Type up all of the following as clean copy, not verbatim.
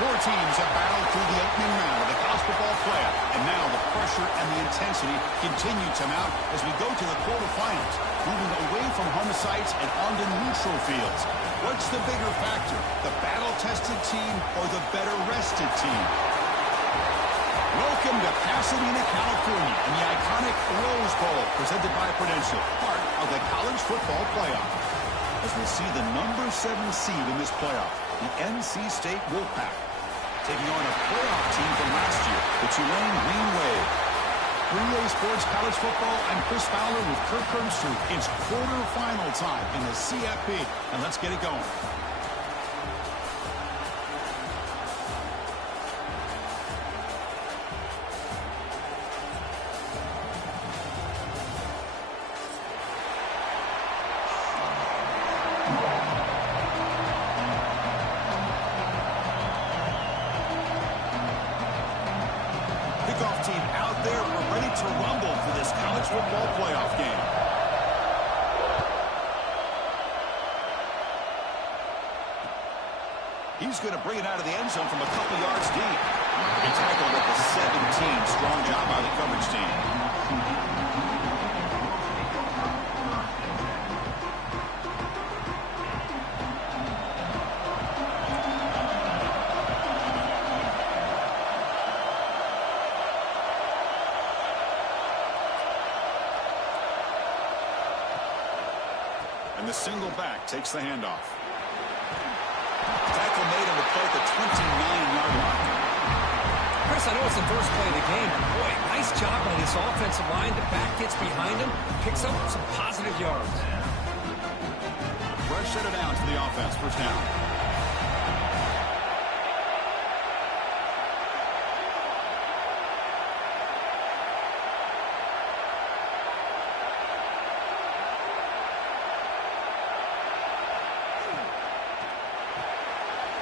Four teams have battled through the opening round of the college football playoff, and now the pressure and the intensity continue to mount as we go to the quarterfinals, moving away from home sites and onto neutral fields. What's the bigger factor, the battle-tested team or the better-rested team? Welcome to Pasadena, California, and the iconic Rose Bowl, presented by Prudential, part of the college football playoff. As we'll see the number 7 seed in this playoff, the NC State Wolfpack, taking on a playoff team from last year, the Tulane Green Wave. 3A Sports College Football, I'm Chris Fowler with Kirk Herbstreit. It's quarterfinal time in the CFP, and let's get it going. Team out there, we're ready to rumble for this college football playoff game. He's going to bring it out of the end zone from a couple yards deep. He tackled at the 17. Strong job by the coverage team. And the single back takes the handoff. Tackle made on the play at the 29-yard line. Chris, I know it's the first play of the game, but boy, nice job by this offensive line. The back gets behind him, picks up some positive yards. Fresh set it down to the offense. First down.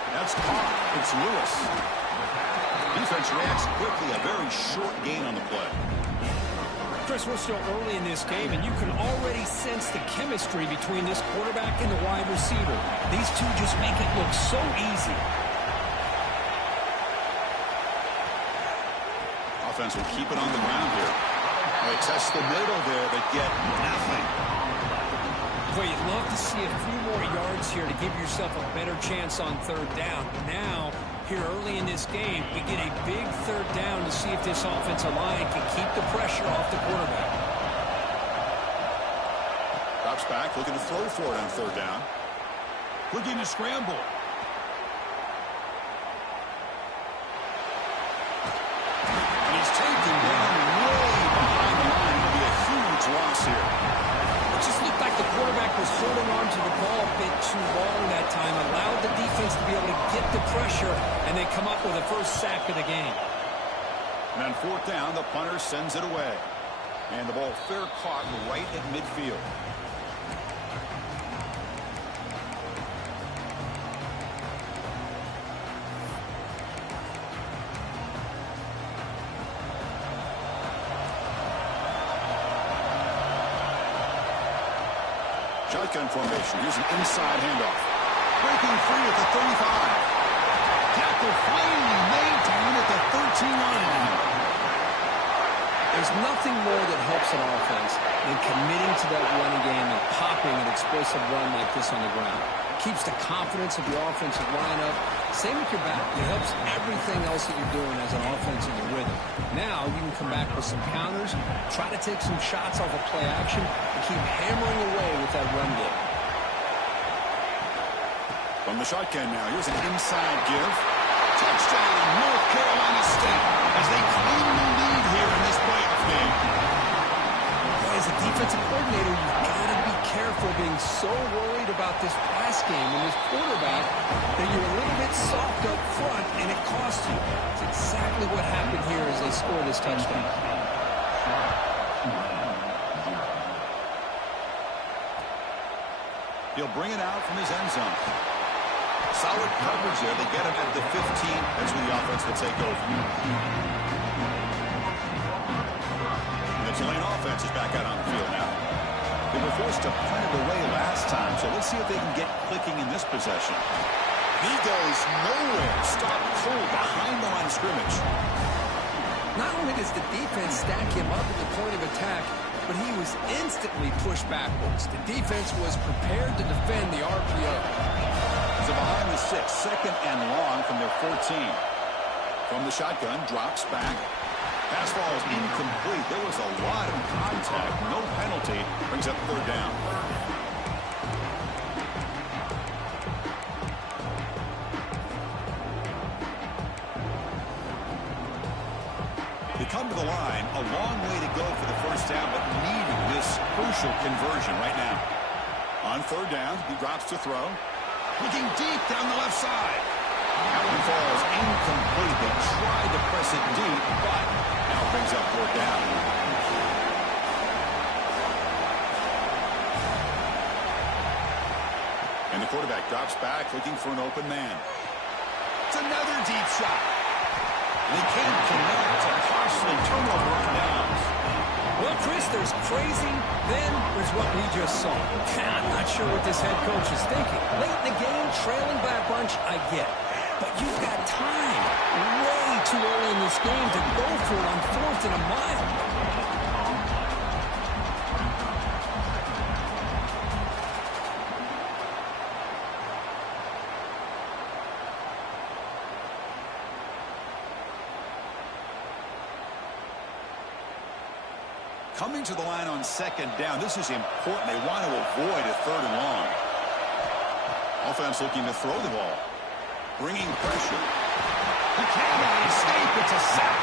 That's caught. It's Lewis. Defense reacts quickly. A very short gain on the play. Chris, we're still early in this game, and you can already sense the chemistry between this quarterback and the wide receiver. These two just make it look so easy. Offense will keep it on the ground here. They test the middle there, but get nothing. Boy, you'd love to see a few more yards here to give yourself a better chance on third down. Now, here early in this game, we get a big third down to see if this offensive line can keep the pressure off the quarterback. Drops back, looking to throw for it on third down. Looking to scramble. And he's taken down way behind the line. It'll be a huge loss here. It just looked like the quarterback was holding on to the ball a bit too long that time, allowed the defense to be able to get the pressure, and they come up with the first sack of the game. And on fourth down, the punter sends it away. And the ball fair caught right at midfield. Shotgun formation. Here's an inside handoff. Breaking free at the 35. Tackle finally made down at the 13-yard line. There's nothing more that helps an offense than committing to that running game and popping an explosive run like this on the ground. Keeps the confidence of your offensive lineup. Same with your back. It helps everything else that you're doing as an offense in your rhythm. Now you can come back with some counters, try to take some shots off of play action, and keep hammering away with that run game. From the shotgun now, here's an inside give. Touchdown, North Carolina State, as they claim the lead here in this playoff game. Boy, as a defensive coordinator, you've got to be careful being so worried about this pass game and this quarterback that you're a little bit soft up front, and it costs you. It's exactly what happened here as they score this touchdown. He'll bring it out from his end zone. Solid coverage there. They get him at the 15. That's where the offense will take over. And the Tulane offense is back out on the field now. They were forced to punt it away last time, so let's see if they can get clicking in this possession. He goes nowhere. Stop cold behind the line of scrimmage. Not only does the defense stack him up at the point of attack, but he was instantly pushed backwards. The defense was prepared to defend the RPO. So behind the 6, second and long from their 14. From the shotgun, drops back. Pass ball is incomplete. There was a lot of contact. No penalty. Brings up third down. They come to the line. A long way to go for the first down, but needing this crucial conversion right now. On third down, he drops to throw. Looking deep down the left side. That one falls incomplete. They tried to press it deep, but now brings up fourth down. And the quarterback drops back, looking for an open man. It's another deep shot. They can't connect. A costly turnover on downs. Well, Chris, there's crazy, then there's what we just saw. I'm not sure what this head coach is thinking. Late in the game, trailing by a bunch, I get it. But you've got time, way too early in this game to go for it on 4th and a mile. Coming to the line on second down, this is important. They want to avoid a third and long. Offense looking to throw the ball. Bringing pressure. He cannot escape. It's a sack.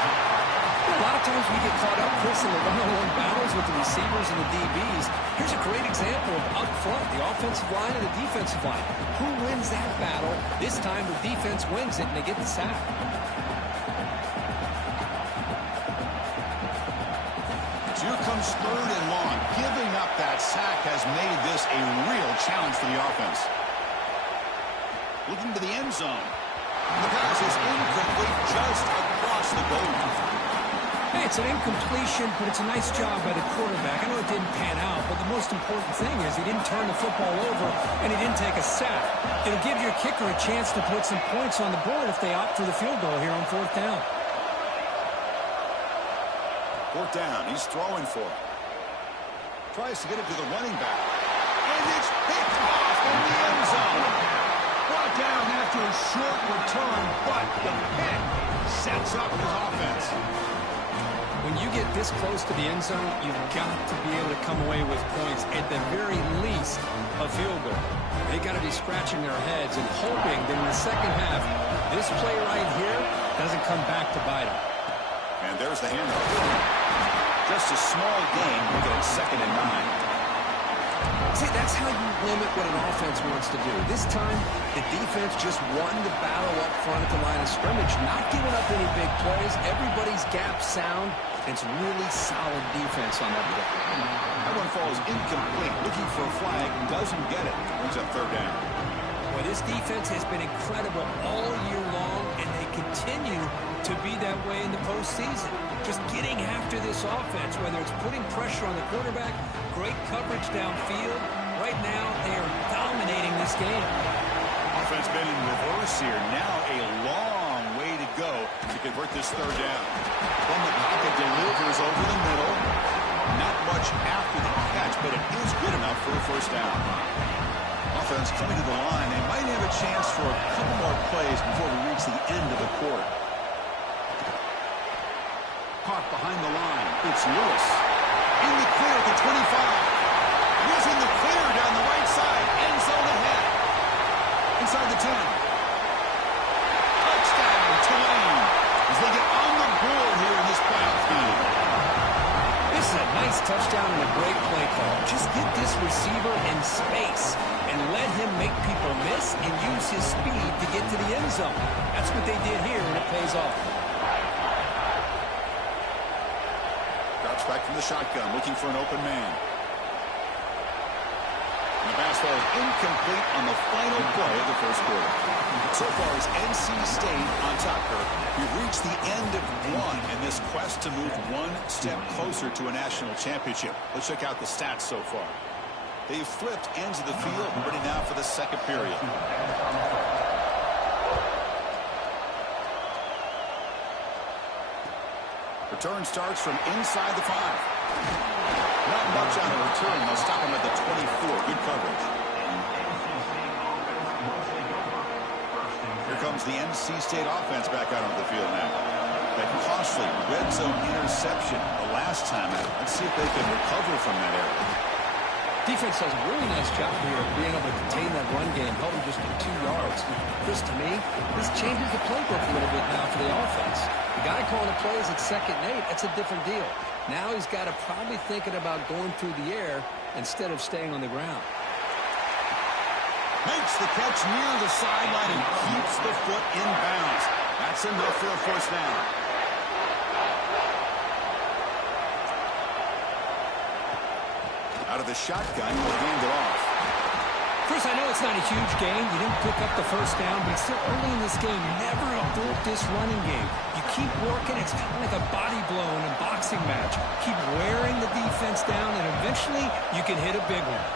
A lot of times we get caught up, Chris, in the one-on-one battles with the receivers and the DBs. Here's a great example of up front, the offensive line and the defensive line. Who wins that battle? This time the defense wins it, and they get the sack. So here comes third and long. Giving up that sack has made this a real challenge for the offense. Looking to the end zone. The pass is incomplete just across the goal line. Hey, it's an incompletion, but it's a nice job by the quarterback. I know it didn't pan out, but the most important thing is he didn't turn the football over and he didn't take a sack. It'll give your kicker a chance to put some points on the board if they opt for the field goal here on 4th down. Fourth down. He's throwing for it. Tries to get it to the running back. And it's picked off in the end zone. Brought down after a short return, but the pick sets up his offense. When you get this close to the end zone, you've got to be able to come away with points, at the very least, a field goal. They got to be scratching their heads and hoping that in the second half, this play right here doesn't come back to bite them. And there's the handoff. Just a small gain, looking at 2nd and 9. See, that's how you limit what an offense wants to do. This time, the defense just won the battle up front at the line of scrimmage, not giving up any big plays. Everybody's gap sound. It's really solid defense on that play. That one falls incomplete. Looking for a flag, doesn't get it. Brings up third down. Well, this defense has been incredible all year long, and they continue to be that way in the postseason. Just getting after this offense, whether it's putting pressure on the quarterback, great coverage downfield. Right now, they are dominating this game. Offense been in reverse here. Now a long way to go to convert this third down. From the pocket, delivers over the middle. Not much after the catch, but it is good enough for a first down. Offense coming to the line. They might have a chance for a couple more plays before we reach the end of the quarter. Caught behind the line. It's Lewis. In the clear at the 25. He's in the clear down the right side. End zone ahead. Inside the 10. Touchdown, Tulane. As they get on the board here in this playoff game. This is a nice touchdown and a great play call. Just get this receiver in space and let him make people miss and use his speed to get to the end zone. That's what they did here, and it pays off. Back from the shotgun, looking for an open man. And the pass falls incomplete on the final play of the first quarter. So far, it's NC State on top here. We've reached the end of one in this quest to move one step closer to a national championship. Let's check out the stats so far. They've flipped ends of the field and ready now for the second period. Return starts from inside the 5. Not much on a return. They'll stop him at the 24. Good coverage. Here comes the NC State offense back out onto the field now. That costly red zone interception the last time out. Let's see if they can recover from that error. Defense does a really nice job here of being able to contain that run game, held him just to 2 yards. Chris, to me, this changes the playbook a little bit now for the offense. The guy calling the plays at 2nd and 8, that's a different deal. Now he's got to probably thinking about going through the air instead of staying on the ground. Makes the catch near the sideline and keeps the foot in bounds. That's enough for a first down. Out of the shotgun, he'll hand it off. Chris, I know it's not a huge gain. You didn't pick up the first down, but still early in this game, never abort this running game. You keep working. It's kind of like a body blow in a boxing match. Keep wearing the defense down, and eventually you can hit a big one.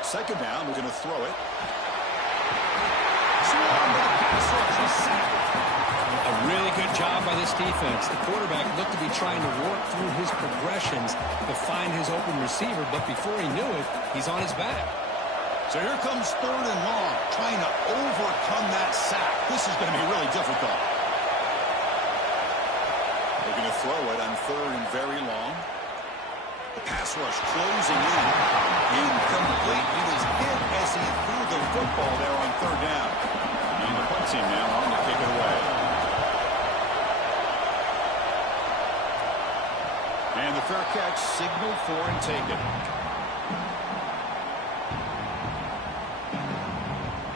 Second down, we're going to throw it. Swung by the pass rush. He's sacked. A really good job by this defense. The quarterback looked to be trying to work through his progressions to find his open receiver, but before he knew it, he's on his back. So here comes 3rd and long, trying to overcome that sack. This is going to be really difficult. They're going to throw it on 3rd and very long. The pass rush closing in. Incomplete. He was hit as he threw the football there on 3rd down. And the punt team now on to kick it away. And the fair catch signaled for and taken.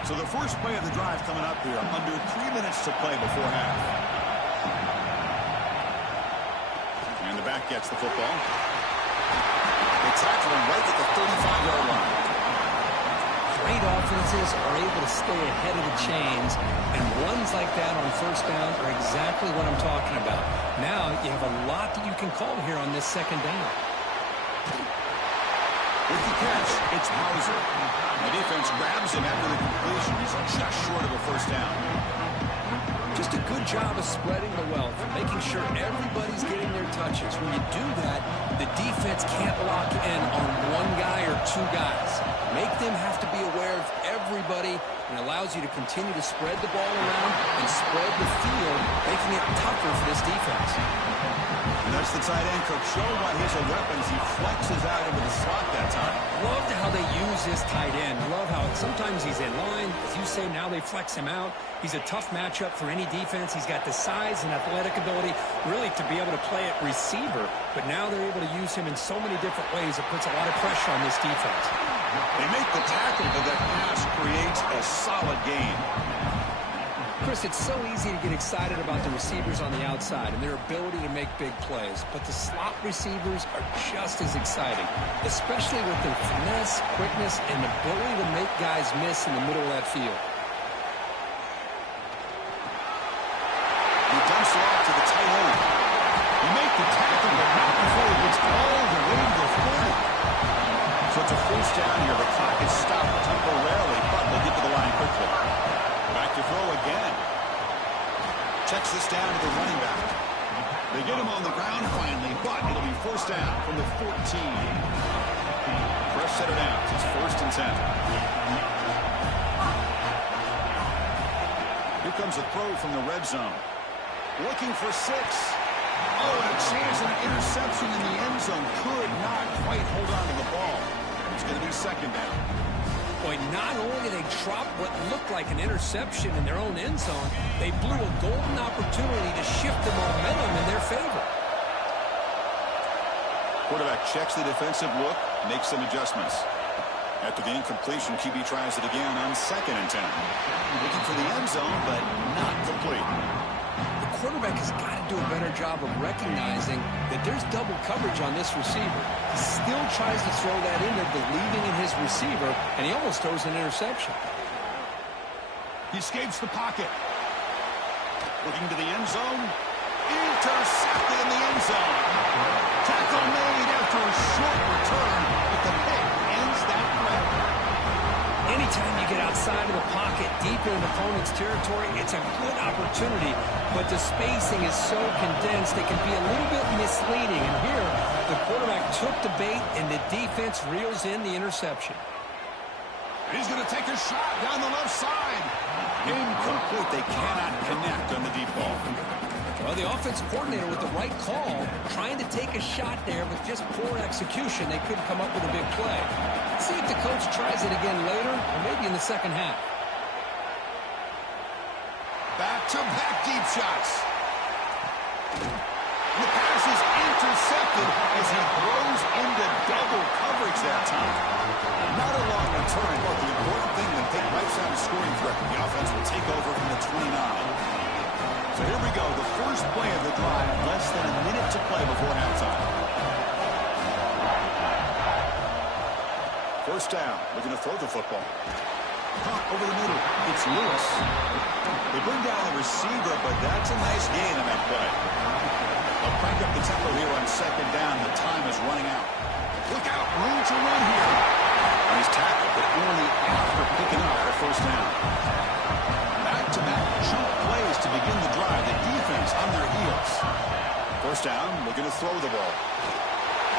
So the first play of the drive coming up here. Under 3 minutes to play before half. And the back gets the football. They tackle him right at the 35-yard line. Great offenses are able to stay ahead of the chains, and runs like that on first down are exactly what I'm talking about. Now you have a lot that you can call here on this 2nd down. With the catch, it's Hauser. The defense grabs him after the completion. He's just short of a first down. Just a good job of spreading the wealth, making sure everybody's getting their touches. When you do that, the defense can't lock in on one guy or 2 guys. Make them have to be aware of everybody, and allows you to continue to spread the ball around and spread the field, making it tougher for this defense. And that's the tight end coach showing why he's a weapon as he flexes out into the slot that time. Loved how they use this tight end. Love how sometimes he's in line. As you say, now they flex him out. He's a tough matchup for any defense. He's got the size and athletic ability really to be able to play at receiver. But now they're able to use him in so many different ways. It puts a lot of pressure on this defense. They make the tackle, but that pass creates a solid gain. Chris, it's so easy to get excited about the receivers on the outside and their ability to make big plays, but the slot receivers are just as exciting, especially with their finesse, quickness, and ability to make guys miss in the middle of that field. He dumps it off to the tight end. You make the tackle, but not before it gets all the way to the 40. So it's a first down here. The clock is stopped temporarily, but they get to the line quickly. Back to throw again. Checks this down to the running back. They get him on the ground finally, but it'll be first down from the 14. Fresh set of downs. It's 1st and 10. Here comes a throw from the red zone. Looking for 6. Oh, and a chance of an interception in the end zone. Could not quite hold on to the ball. It's going to be 2nd down. Boy, not only did they drop what looked like an interception in their own end zone, they blew a golden opportunity to shift the momentum in their favor. Quarterback checks the defensive look, makes some adjustments. After the incompletion, QB tries it again on 2nd and 10. Looking for the end zone, but not complete. The quarterback has got to do a better job of recognizing that there's double coverage on this receiver. He still tries to throw that in there, believing in his receiver, and he almost throws an interception. He escapes the pocket. Looking to the end zone. Intercepted in the end zone. Tackle made after a short return, but the pick ends that play. Anytime you get outside of the pocket, deep in an opponent's territory, it's a good opportunity, but the spacing is so condensed it can be a little bit misleading. And here, the quarterback took the bait, and the defense reels in the interception. He's going to take a shot down the left side. Incomplete. They cannot connect on the deep ball. Well, the offense coordinator with the right call, trying to take a shot there, but just poor execution. They couldn't come up with a big play. Let's see if the coach tries it again later, or maybe in the second half. Back-to-back deep shots. The pass is intercepted as he throws into double coverage that time. Not a long return, but the important thing when Pitt wipes out a scoring threat, the offense will take over from the 29. So here we go, the first play of the drive, less than a minute to play before halftime. First down, looking to throw the football. Caught over the middle, it's Lewis. They bring down the receiver, but that's a nice gain on that play. They'll crank up the tempo here on second down. The time is running out. Look out, room to run here. And he's tackled, but only after picking up the first down. Back-to-back chunk plays to begin the drive. The defense on their heels. First down, looking to throw the ball.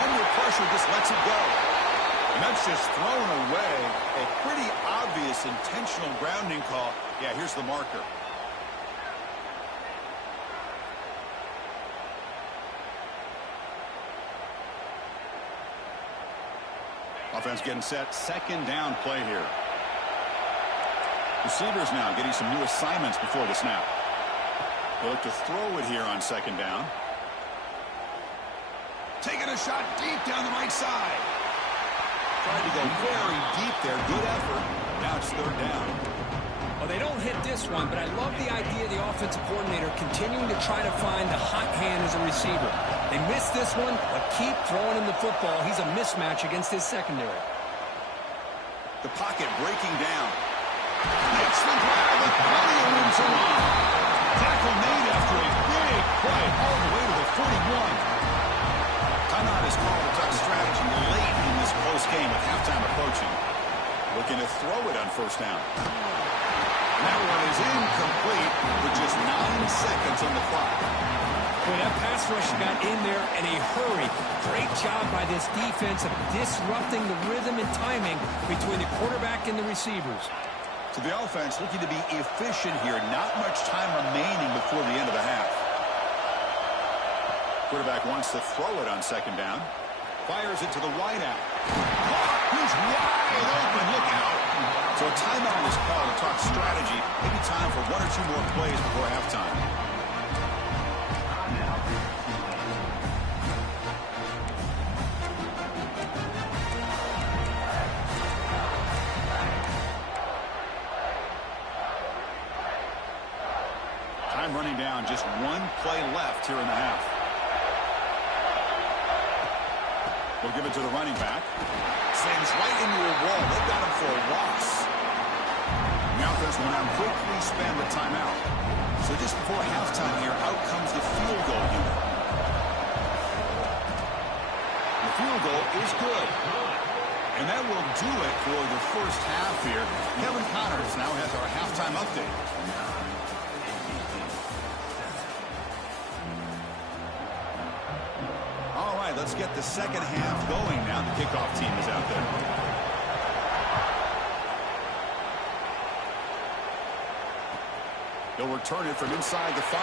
Under pressure, just lets it go. And that's just thrown away. A pretty obvious intentional grounding call. Yeah, here's the marker. Offense getting set. Second down play here. Receivers now getting some new assignments before the snap. They'll look to throw it here on second down. Taking a shot deep down the right side. Tried to go very deep there. Good effort. Now it's third down. Well, they don't hit this one, but I love the idea of the offensive coordinator continuing to try to find the hot hand as a receiver. They missed this one, but keep throwing him the football. He's a mismatch against his secondary. The pocket breaking down. Makes the grab with plenty of room to run. Tackle made after a big play all the way to the 41. Timeout is called to talk strategy late in this close game with halftime approaching. Looking to throw it on first down. That one is incomplete with just 9 seconds on the clock. Boy, that pass rush got in there in a hurry. Great job by this defense of disrupting the rhythm and timing between the quarterback and the receivers. So the offense looking to be efficient here. Not much time remaining before the end of the half. Quarterback wants to throw it on second down. Fires it to the wide out. He's wide open. Look out. So a timeout is called to talk strategy. Maybe time for 1 or 2 more plays before halftime. Time running down. Just 1 play left here in the half. They'll give it to the running back. Sends right into a wall. They've got him for a loss. The offense will now quickly spend the timeout. So just before halftime here, out comes the field goal unit. The field goal is good. And that will do it for the first half here. Kevin Connors now has our halftime update. Let's get the second half going now. The kickoff team is out there. He'll return it from inside the 5. He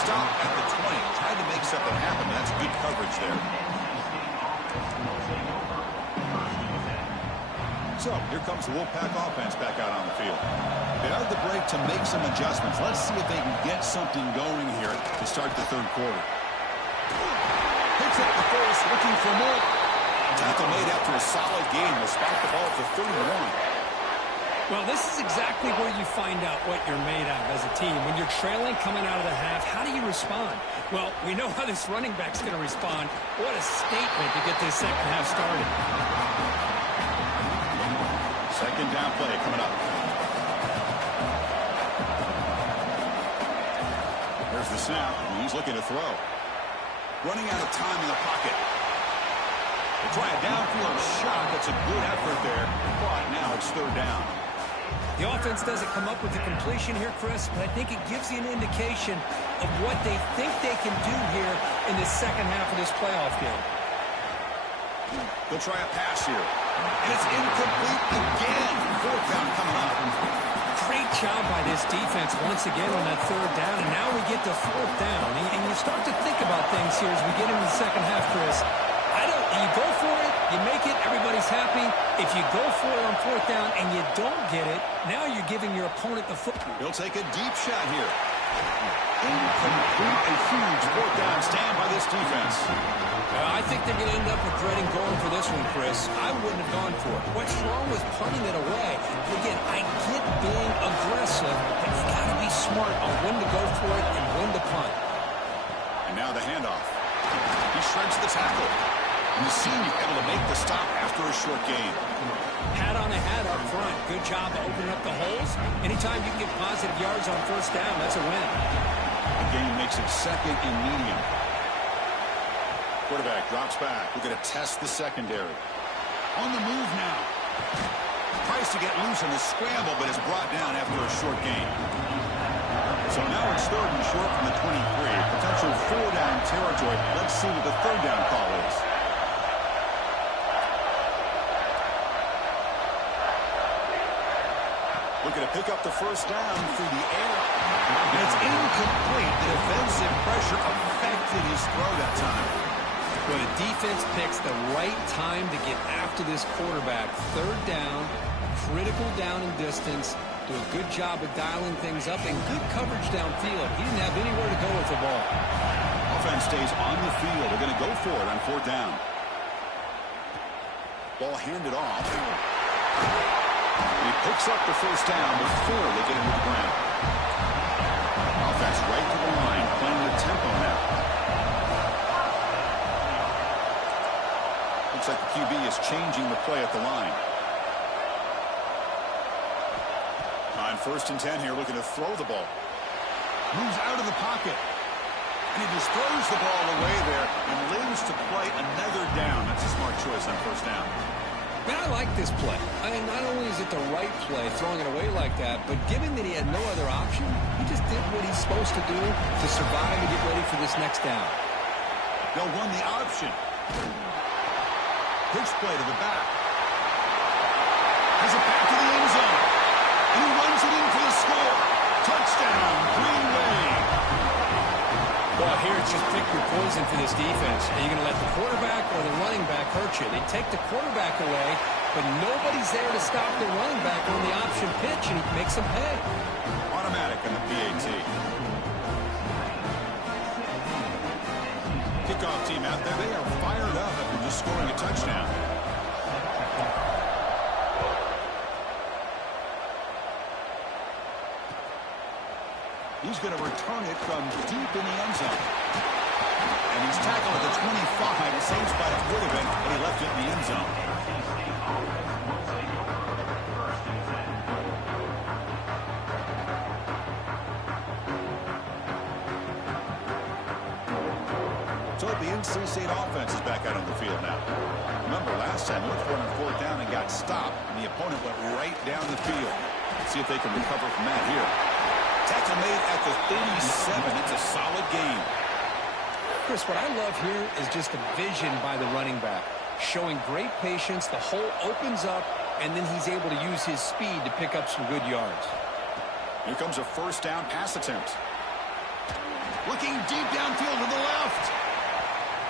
stopped at the 20. Tried to make something happen. That's good coverage there. So here comes the Wolfpack offense back out on the field. They had the break to make some adjustments. Let's see if they can get something going here to start the third quarter. Picks up the first, looking for more. Tackle made after a solid game. Will spot the ball at the 31. Well, this is exactly where you find out what you're made of as a team. When you're trailing coming out of the half, how do you respond? Well, we know how this running back's going to respond. What a statement to get this second half started. Second down play coming up. There's the snap. He's looking to throw. Running out of time in the pocket. They try a downfield shot. That's a good effort there. But now it's third down. The offense doesn't come up with the completion here, Chris, but I think it gives you an indication of what they think they can do here in the second half of this playoff game. They'll try a pass here. And it's incomplete again. Fourth down coming up. Great job by this defense once again on that third down, and now we get to fourth down. And you start to think about things here as we get into the second half, Chris. You go for it, you make it, everybody's happy. If you go for it on fourth down and you don't get it, now you're giving your opponent the football. He'll take a deep shot here. Incomplete, a huge fourth down stand by this defense. I think they're going to end up regretting going for this one, Chris. I wouldn't have gone for it. What's wrong with punting it away? Again, I get being aggressive, but you got to be smart on when to go for it and when to punt. And now the handoff. He shreds the tackle. And the senior able to make the stop after a short gain. Hat on a hat up front. Good job of opening up the holes. Anytime you can get positive yards on first down, that's a win. The game makes it second and medium. Quarterback drops back. We're going to test the secondary. On the move now. Tries to get loose in the scramble, but is brought down after a short gain. So now it's third and short from the 23. Potential four-down territory. Let's see what the third down call is. Looking to pick up the first down through the air. And it's incomplete. The defensive pressure affected his throw that time. Well, the defense picks the right time to get after this quarterback. Third down, critical down and distance. Do a good job of dialing things up and good coverage downfield. He didn't have anywhere to go with the ball. Offense stays on the field. They're going to go for it on fourth down. Ball handed off. He picks up the first down before they get into the ground. Offense right to the line, playing with tempo now. Looks like the QB is changing the play at the line. On first and 10 here, looking to throw the ball. Moves out of the pocket. And he just throws the ball away there and lives to play another down. That's a smart choice on first down. Man, I like this play. I mean, not only is it the right play, throwing it away like that, but given that he had no other option, he just did what he's supposed to do to survive and get ready for this next down. They'll run the option. Pitch play to the back. Has it back to the end zone. And he runs it in for the score. Touchdown, Green Bay. Well, here it's just pick your poison for this defense. Are you going to let the quarterback or the running back hurt you? They take the quarterback away, but nobody's there to stop the running back on the option pitch, and he makes them pay. Automatic on the PAT. Kickoff team out there. They are fired up after just scoring a touchdown. He's going to return it from deep in the end zone. And he's tackled at the 25, the same spot it would have been, but he left it in the end zone. So the NC State offense is back out on the field now. Remember, last time, looked for it on fourth down and got stopped, and the opponent went right down the field. Let's see if they can recover from that here. Tackle made at the 37. It's a solid game. Chris, what I love here is just the vision by the running back. Showing great patience, the hole opens up, and then he's able to use his speed to pick up some good yards. Here comes a first down pass attempt. Looking deep downfield to the left.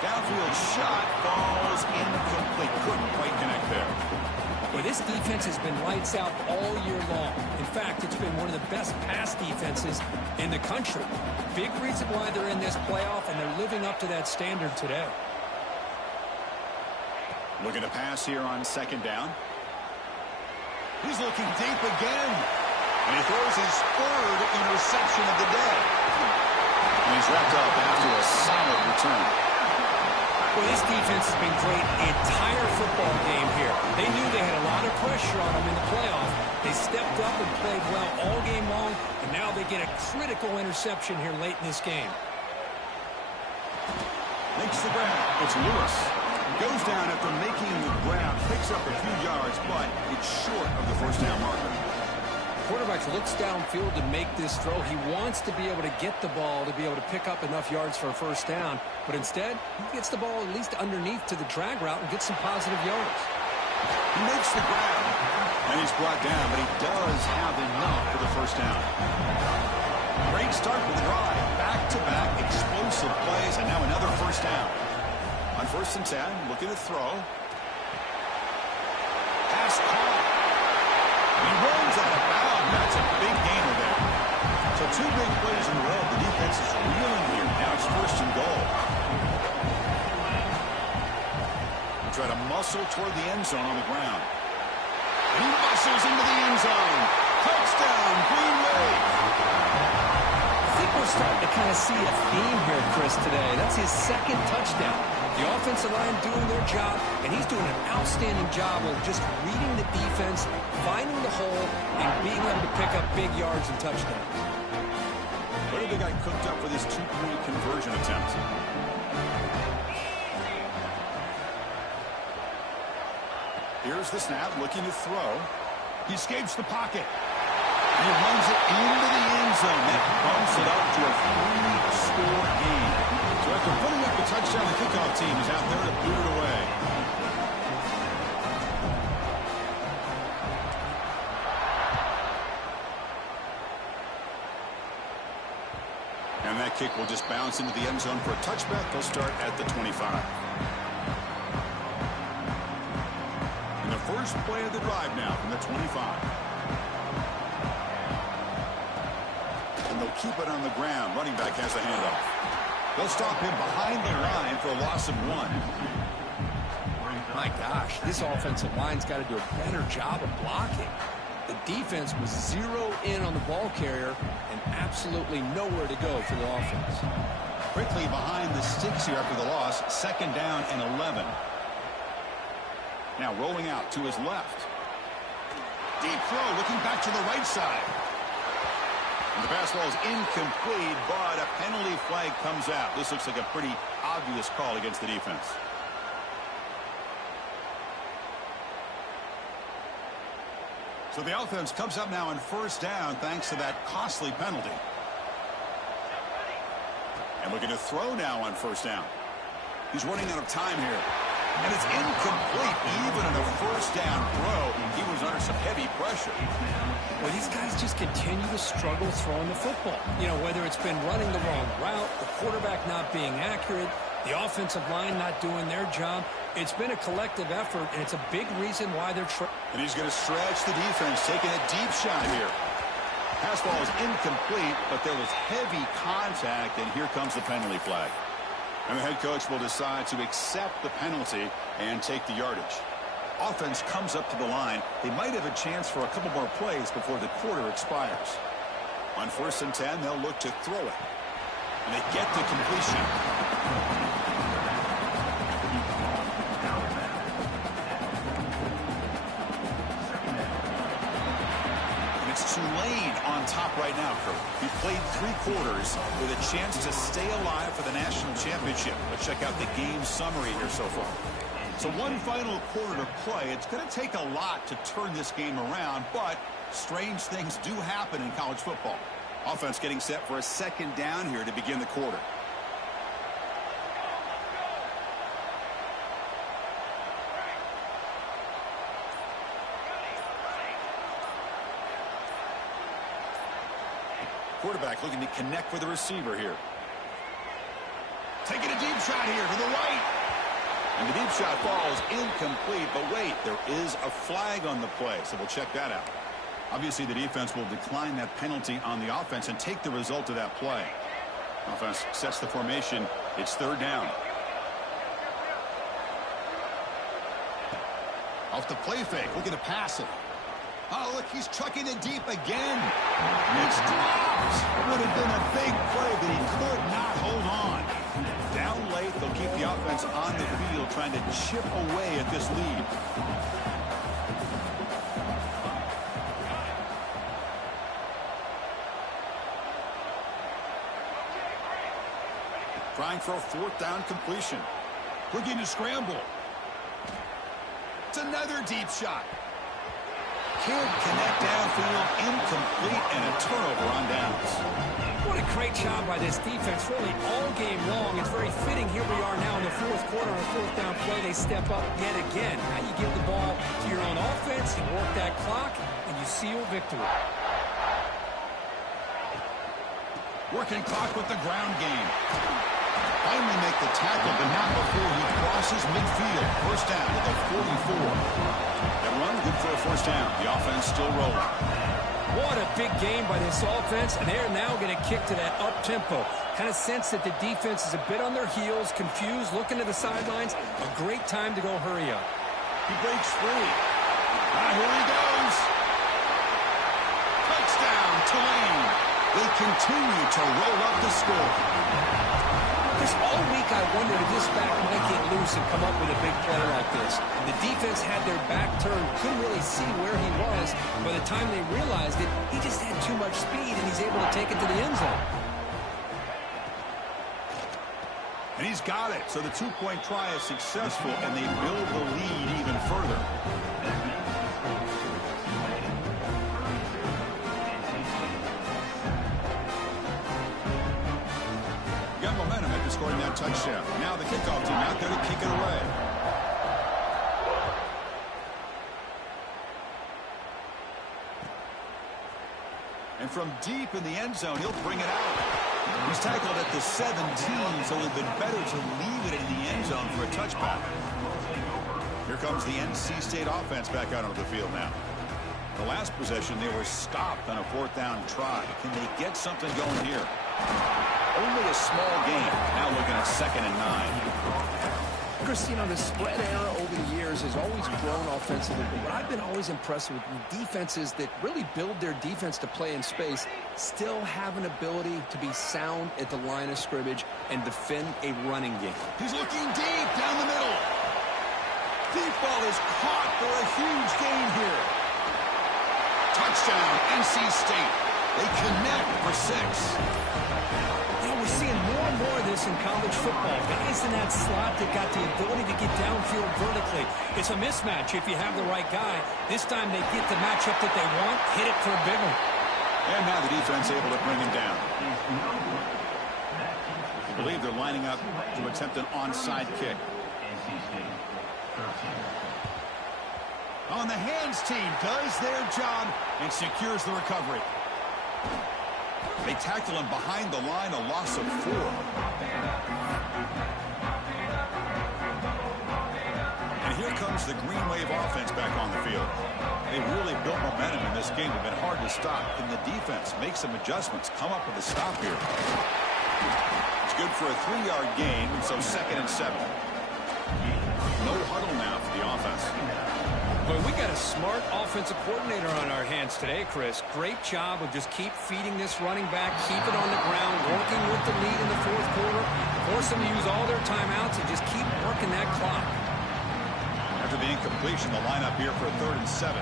Downfield shot falls incomplete. Couldn't quite connect there. Well, this defense has been lights out all year long. In fact, it's been one of the best pass defenses in the country. Big reason why they're in this playoff, and they're living up to that standard today. Looking to pass here on second down. He's looking deep again. And he throws his third interception of the day. And he's wrapped up after a solid return. Well, this defense has been great the entire football game here. They knew they had a lot of pressure on them in the playoff. They stepped up and played well all game long, and now they get a critical interception here late in this game. Makes the grab. It's Lewis. Goes down after making the grab, picks up a few yards, but it's short of the first down marker. Quarterback looks downfield to make this throw. He wants to be able to get the ball to be able to pick up enough yards for a first down, but instead, he gets the ball at least underneath to the drag route and gets some positive yards. He makes the grab, and he's brought down, but he does have enough for the first down. Great start for the drive. Back-to-back explosive plays, and now another first down. On 1st and 10, looking to throw. Pass caught. He runs out of bounds. That's a big gainer there. So 2 big plays in a row. The defense is reeling here. Now it's 1st and goal. They try to muscle toward the end zone on the ground. And he muscles into the end zone. Touchdown, Green Bay. I think we're starting to kind of see a theme here, Chris, today. That's his 2nd touchdown. The offensive line doing their job, and he's doing an outstanding job of just reading the defense, finding the hole, and being able to pick up big yards and touchdowns. What have they got cooked up for this 2-point conversion attempt? Here's the snap, looking to throw. He escapes the pocket. He runs it into the end zone. That bumps it up to a 3-score game. So after putting up a touchdown, the kickoff team is out there to boot it away. And that kick will just bounce into the end zone for a touchback. They'll start at the 25. And the first play of the drive now from the 25. And they'll keep it on the ground. Running back has the handoff. They'll stop him behind the line for a loss of 1. My gosh, this offensive line's got to do a better job of blocking. The defense was 0 in on the ball carrier and absolutely nowhere to go for the offense. Quickly behind the sticks here after the loss. 2nd down and 11. Now rolling out to his left. Deep throw, looking back to the right side. And the pass ball is incomplete, but a penalty flag comes out. This looks like a pretty obvious call against the defense. So the offense comes up now on 1st down thanks to that costly penalty. And looking to throw now on 1st down. He's running out of time here. And it's incomplete. Even in a 1st down throw, he was under some heavy pressure. Well, these guys just continue to struggle throwing the football. You know, whether it's been running the wrong route, the quarterback not being accurate, the offensive line not doing their job. It's been a collective effort, and it's a big reason why they're and he's going to stretch the defense, taking a deep shot here. Pass ball is incomplete, but there was heavy contact, and here comes the penalty flag. And the head coach will decide to accept the penalty and take the yardage. Offense comes up to the line. They might have a chance for a couple more plays before the quarter expires. On 1st and 10, they'll look to throw it. And they get the completion. And it's Tulane on top right now, Kurt. He played 3 quarters with a chance to stay alive for the national championship. Let's check out the game summary here so far. So 1 final quarter to play. It's going to take a lot to turn this game around, but strange things do happen in college football. Offense getting set for a 2nd down here to begin the quarter. Quarterback looking to connect with the receiver here. Taking a deep shot here to the right. And the deep shot falls incomplete, but wait, there is a flag on the play, so we'll check that out. Obviously, the defense will decline that penalty on the offense and take the result of that play. Offense sets the formation. It's 3rd down. Off the play fake, looking to pass it. Oh, look, he's chucking it deep again. It's dropped. Would have been a big play, but he could not hold on. Down late, they'll keep the offense on the field, trying to chip away at this lead. Trying for a 4th down completion. Looking to scramble. It's another deep shot. Can't connect downfield, incomplete, and a turnover on downs. What a great job by this defense, really all game long. It's very fitting. Here we are now in the fourth quarter. On a fourth down play, they step up yet again. Now you give the ball to your own offense, you work that clock, and you seal victory. Working clock with the ground game. Finally make the tackle, but not before he crosses midfield. First down at the 44. That run, good for a first down. The offense still rolling. What a big game by this offense, and they're now going to kick to that up-tempo. Kind of sense that the defense is a bit on their heels, confused, looking to the sidelines. A great time to go hurry up. He breaks free. Here he goes. Touchdown, Tulane. They continue to roll up the score. Chris, all week I wondered if this back might get loose and come up with a big play like this. The defense had their back turned, couldn't really see where he was. By the time they realized it, he just had too much speed, and he's able to take it to the end zone. And he's got it. So the two-point try is successful, and they build the lead even further. Got momentum after scoring that touchdown. Now the kickoff team out there to kick it away. And from deep in the end zone, he'll bring it out. He's tackled at the 17, so it would have been better to leave it in the end zone for a touchback. Here comes the NC State offense back out onto the field now. The last possession, they were stopped on a fourth down try. Can they get something going here? Only a small game. Now looking at 2nd and 9. Chris, you know, the spread era over the years has always grown offensively, but what I've been always impressed with defenses that really build their defense to play in space still have an ability to be sound at the line of scrimmage and defend a running game. He's looking deep down the middle. Deep ball is caught for a huge gain here. Touchdown, NC State. They connect for 6. We're seeing more and more of this in college football. Guys in that slot that got the ability to get downfield vertically. It's a mismatch if you have the right guy. This time they get the matchup that they want, hit it for a big one. And now the defense able to bring him down. I believe they're lining up to attempt an onside kick. On the hands team does their job and secures the recovery. They tackle him behind the line, a loss of 4. And here comes the Green Wave offense back on the field. They really built momentum in this game. It's been hard to stop. And the defense make some adjustments, come up with a stop here. It's good for a 3-yard gain, so 2nd and 7. No huddle now for the offense. Well, we got a smart offensive coordinator on our hands today, Chris. Great job of just keep feeding this running back, keep it on the ground, working with the lead in the fourth quarter, force them to use all their timeouts, and just keep working that clock. After the incompletion, the lineup here for a 3rd and 7.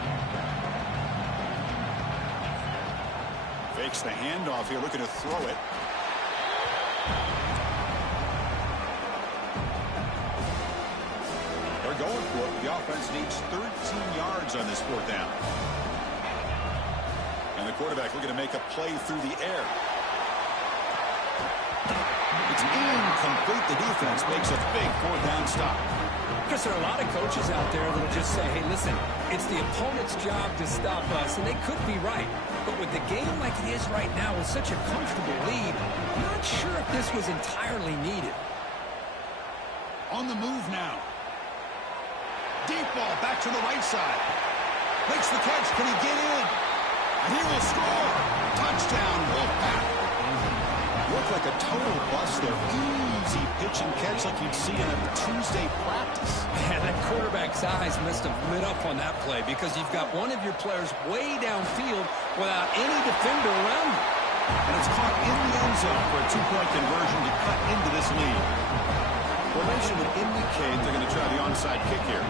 Fakes the handoff here, looking to throw it. They're going for it. The offense needs 13 yards on this 4th down. And the quarterback looking to make a play through the air. It's incomplete. The defense makes a big 4th down stop. Because there are a lot of coaches out there that will just say, hey, listen, it's the opponent's job to stop us, and they could be right. But with the game like it is right now with such a comfortable lead, I'm not sure if this was entirely needed. On the move now. Deep ball back to the right side. Makes the catch. Can he get in? And he will score. Touchdown, Wolfpack. Looked like a total bust there. Easy pitch and catch like you'd see in a Tuesday practice. Yeah, that quarterback's eyes must have lit up on that play because you've got one of your players way downfield without any defender around him. And it's caught in the end zone for a 2-point conversion to cut into this lead. Formation would indicate they're going to try the onside kick here.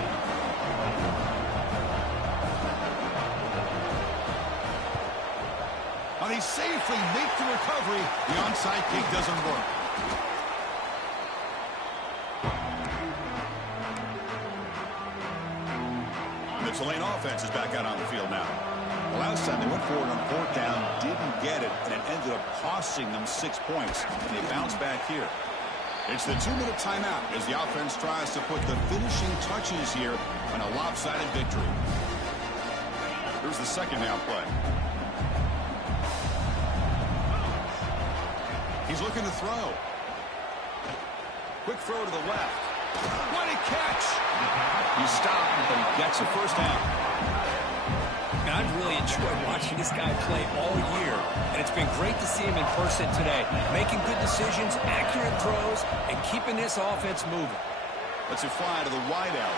Now they safely make the recovery. The onside kick doesn't work. offense is back out on the field now. The last time they went forward on fourth down, didn't get it, and it ended up costing them 6 points. And they bounced back here. It's the 2-minute timeout as the offense tries to put the finishing touches here on a lopsided victory. Here's the second down play. He's looking to throw. Quick throw to the left. What a catch! He stopped, but he gets a first down. Now, I've really enjoyed watching this guy play all year, and it's been great to see him in person today, making good decisions, accurate throws, and keeping this offense moving. Let's it fly to the wideout.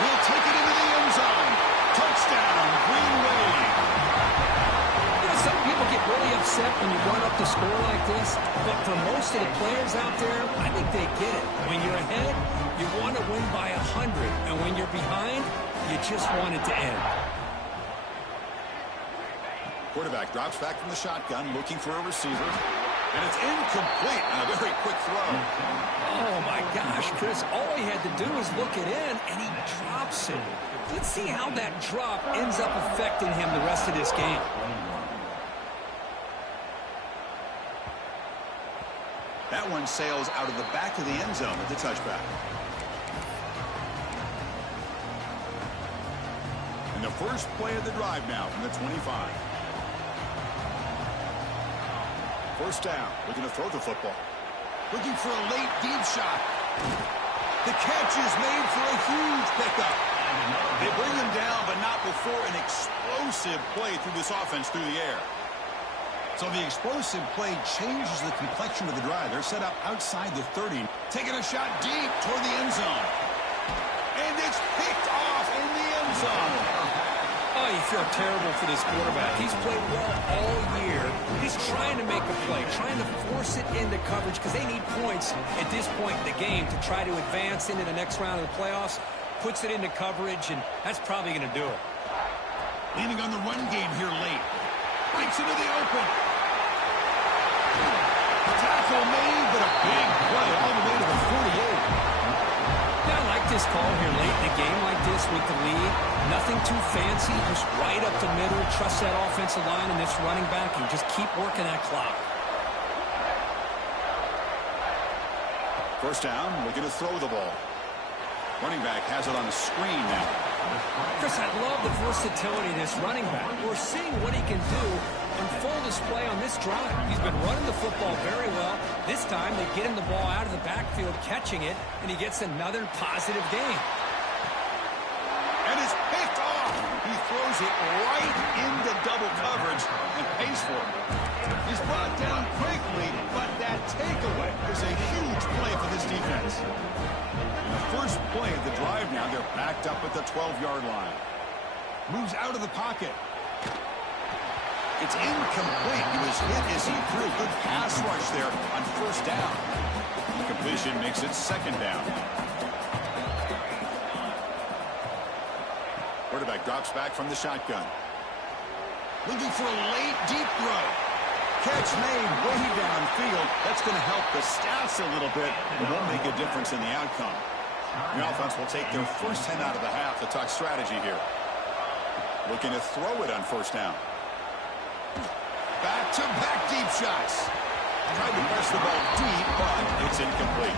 He'll take it into the end zone. Touchdown, Green Wave. You know, some people get really upset when you run up the score like this, but for most of the players out there, I think they get it. When you're ahead, you want to win by 100, and when you're behind, you just want it to end. Quarterback drops back from the shotgun, looking for a receiver. And it's incomplete on a very quick throw. Oh, my gosh, Chris. All he had to do was look it in, and he drops it. Let's see how that drop ends up affecting him the rest of this game. That one sails out of the back of the end zone with the touchback. And the first play of the drive now from the 25. First down, looking to throw the football. Looking for a late deep shot. The catch is made for a huge pickup. They bring him down, but not before an explosive play through this offense through the air. So the explosive play changes the complexion of the drive. They're set up outside the 30, taking a shot deep toward the end zone. And it's picked off in the end zone. Oh, you feel terrible for this quarterback. He's played well all year. He's trying to make a play, trying to force it into coverage because they need points at this point in the game to try to advance into the next round of the playoffs. Puts it into coverage, and that's probably going to do it. Leaning on the run game here late. Breaks into the open. Tackle made, but a big play all the way to the 48. Yeah, I like this call here late in a game like this with the lead. Nothing too fancy, just right up the middle. Trust that offensive line and this running back and just keep working that clock. First down, looking to throw the ball. Running back has it on the screen now. Chris, I love the versatility of this running back. We're seeing what he can do on full display on this drive. He's been running the football very well. This time, they get him the ball out of the backfield, catching it, and he gets another positive gain. And it's picked off. He throws it right into double coverage and pays for it. He's brought down quickly, but that takeaway is a huge play for this defense. In the first play of the drive now, they're backed up at the 12-yard line. Moves out of the pocket. It's incomplete. He was hit as he threw. Good pass rush there on first down. Incompletion makes it second down. Quarterback drops back from the shotgun. Looking for a late deep throw. Catch made way downfield. That's going to help the stats a little bit, but won't make a difference in the outcome. The offense will take their first 10 out of the half to talk strategy here. Looking to throw it on first down. Back-to-back deep shots. Tried to press the ball deep, but it's incomplete.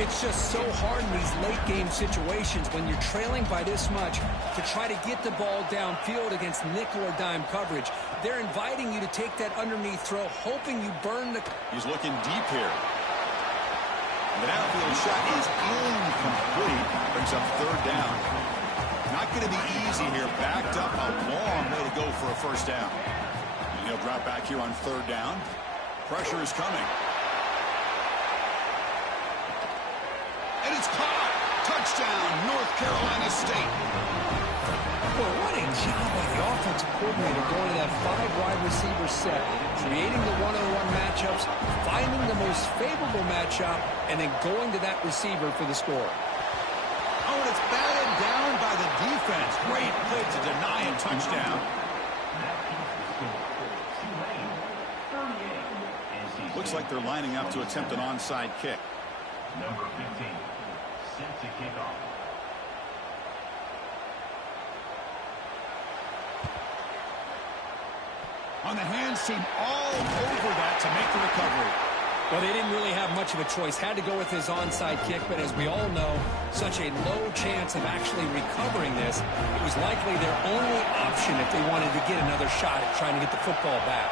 It's just so hard in these late-game situations when you're trailing by this much to try to get the ball downfield against nickel or dime coverage. They're inviting you to take that underneath throw, hoping you burn the... He's looking deep here. The downfield shot is incomplete. Brings up third down. Not going to be easy here. Backed up a long way to go for a first down. And he'll drop back here on third down. Pressure is coming. And it's caught. Touchdown, North Carolina State. Well, what a job by the offensive coordinator going to that 5-wide receiver set, creating the one-on-one matchups, finding the most favorable matchup, and then going to that receiver for the score. Oh, and it's batted down by the defense. Great play to deny a touchdown. Looks like they're lining up to attempt an onside kick. Number 15, set to kick off. On the hands team, all over that to make the recovery. Well, they didn't really have much of a choice. Had to go with his onside kick, but as we all know, such a low chance of actually recovering this. It was likely their only option if they wanted to get another shot at trying to get the football back.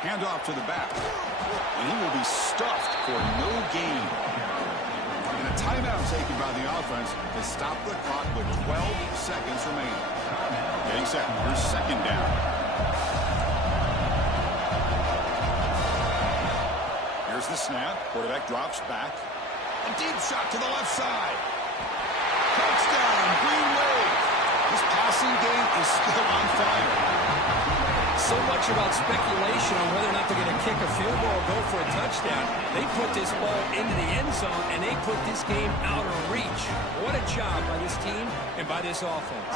Handoff to the back. And he will be stuffed for no gain. And a timeout taken by the offense to stop the clock with 12 seconds remaining. Getting set. Here's second down. Here's the snap. Quarterback drops back. A deep shot to the left side. Touchdown, Green Wave. This passing game is still on fire. So much about speculation on whether or not they're going to kick a field goal or go for a touchdown. They put this ball into the end zone, and they put this game out of reach. What a job by this team and by this offense.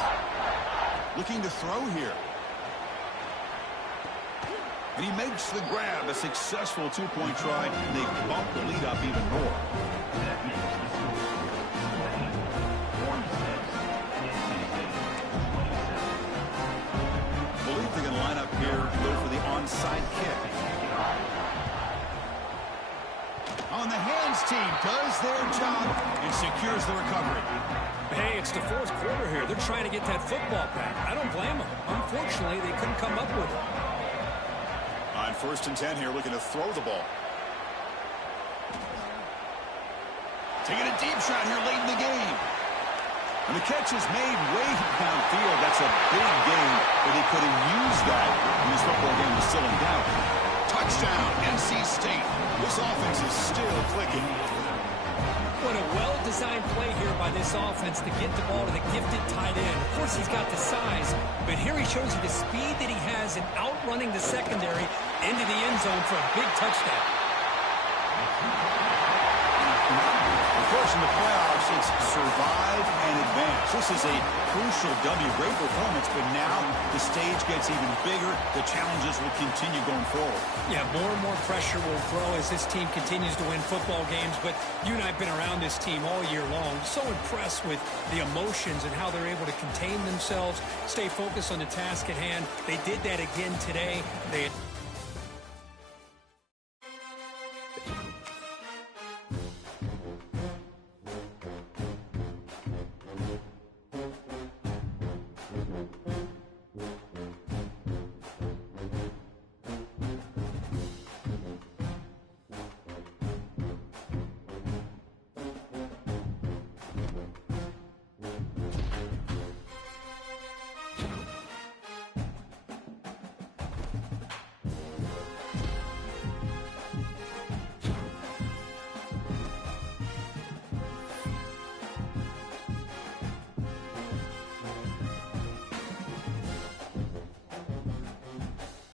Looking to throw here. And he makes the grab, a successful two-point try, and they bump the lead up even more. Go for the onside kick. On the hands team does their job and secures the recovery. Hey, it's the fourth quarter here. They're trying to get that football back. I don't blame them. Unfortunately, they couldn't come up with it. On 1st and 10 here, looking to throw the ball. Taking a deep shot here late in the game. And the catch is made way downfield. That's a big game, but he could have used that when his football game was still in doubt. Touchdown, NC State. This offense is still clicking. What a well-designed play here by this offense to get the ball to the gifted tight end. Of course, he's got the size, but here he shows you the speed that he has in outrunning the secondary into the end zone for a big touchdown. Of course, in the playoffs, it's survive and advance. This is a crucial W. Great performance, but now the stage gets even bigger. The challenges will continue going forward. Yeah, more and more pressure will grow as this team continues to win football games, but you and I have been around this team all year long. So impressed with the emotions and how they're able to contain themselves, stay focused on the task at hand. They did that again today. They